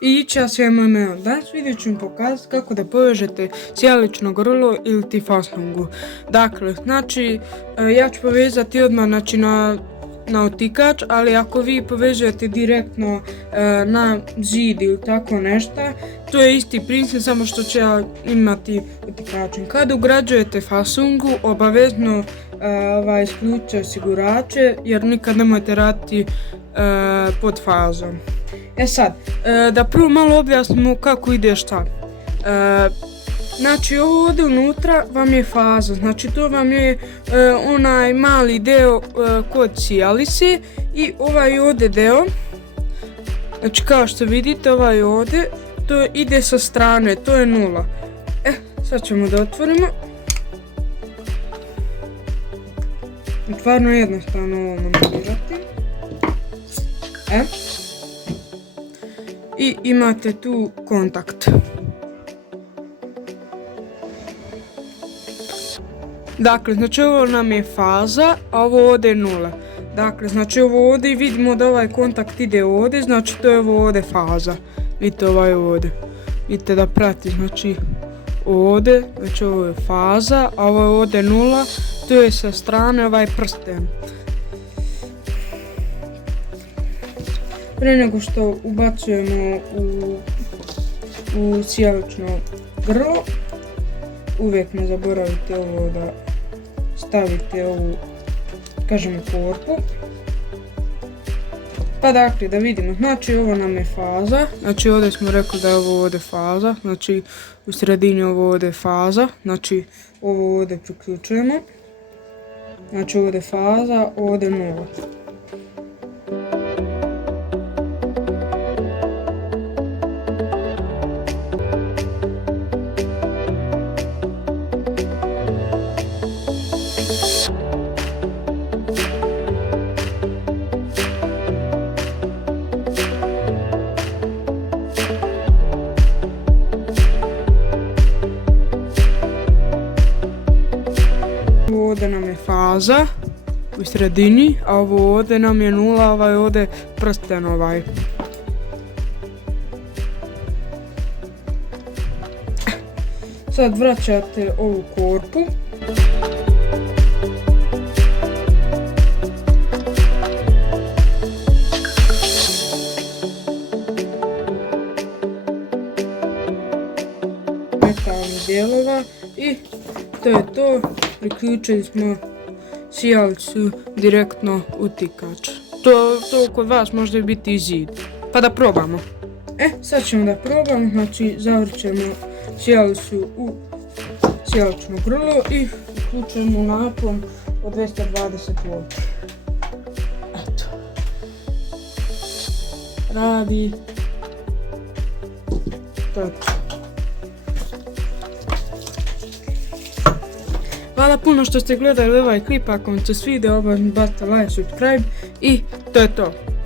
I ćao svima imena. Danas vidjet ću vam pokazati kako da povežete sjelično grlo ili ti fasungu. Dakle, znači ja ću povezati odmah na otikač, ali ako vi povežete direktno na zid ili tako nešto, to je isti princip, samo što će ja imati otikačem. Kada ugrađujete fasungu, obavezno isključite osigurače, jer nikad nemojte raditi pod fazom. Sad, da prvo malo objasnimo kako ide šta. Znači ovdje unutra vam je faza, znači to vam je onaj mali deo kod sijalice i ovaj ovdje deo, znači kao što vidite ovaj ovdje, to ide sa strane, to je 0. Sad ćemo da otvorimo. Stvarno jednostavno ovo montirati. I imate tu kontakt. Dakle, znači ovo nam je faza, a ovo ovdje je 0. Dakle, znači ovo ovdje vidimo da ovaj kontakt ide ovdje, znači to je ovo ovdje faza. Vidite ovaj ovdje. Vidite da prati, znači ovdje, znači ovo je faza, a ovo je ovdje 0, to je sa strane ovaj prsten. Prije nego što ubacujemo u sjelično grlo, uvijek ne zaboravite ovo da stavite ovu, kažemo, korpu. Pa dakle, da vidimo, znači ovo nam je faza, znači ovdje smo rekli da je ovo ovdje faza, znači u sredini ovo ovdje je faza, znači ovo ovdje priključujemo, znači ovdje je faza, ovdje 0. Ovdje nam je faza u sredini, a ovo ovdje nam je 0, ovaj ovdje prsten ovaj. Sad vraćate ovu korpu. Metalnih dijelova i to je to. Priključili smo sijalicu direktno u otikač. To kod vas može biti i zid. Pa da probamo. Sad ćemo da probamo, znači zavrćemo sijalicu u sjelično grlo i uključujemo napon od 220 V. Eto. Radi. To je to. Hvala puno što ste gledali ovaj klip, ako vam se svidio, obavezno bacite like, subscribe i to je to.